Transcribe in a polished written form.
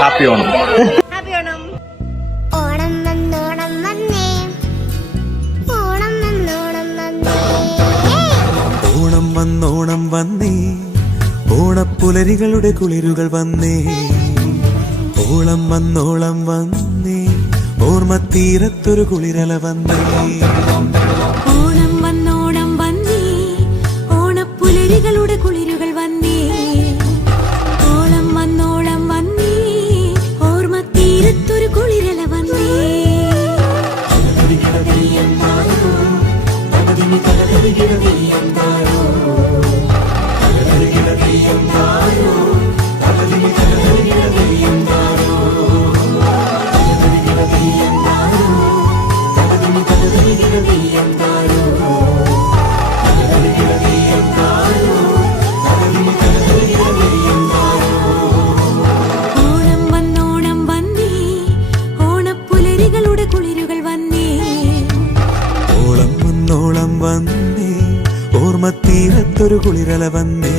Happy Onam. Happy Onam. Onam വന്നോണം വന്നേ, ഓണം വന്നോണം വന്നേ, ഓണം വന്നോണം വന്നേ, ഓണപ്പുലരികളുടെ കുളിരുകൾ വന്നേ. ഓളം വന്നോളം വന്നേ, ഓർമ്മത്തീരത്തൊരു കുളിരല വന്നേ. ഓണം വന്നോണം വന്നേ, ഓണപ്പുലരികളുടെ കുളിരുകൾ വന്നേ. ഓളം വന്നോളം വന്നേ, ഓർമ്മത്തീരത്തൊരു കുളിരല വന്നേ. ഓണം വന്നോണം വന്നേ, ഓണപ്പുലരികളുടെ കുളിരുകൾ വന്നേ. ഓളം വന്നോളം വന്നേ, ഓർമ്മത്തീരത്തൊരു കുളിരല വന്നേ.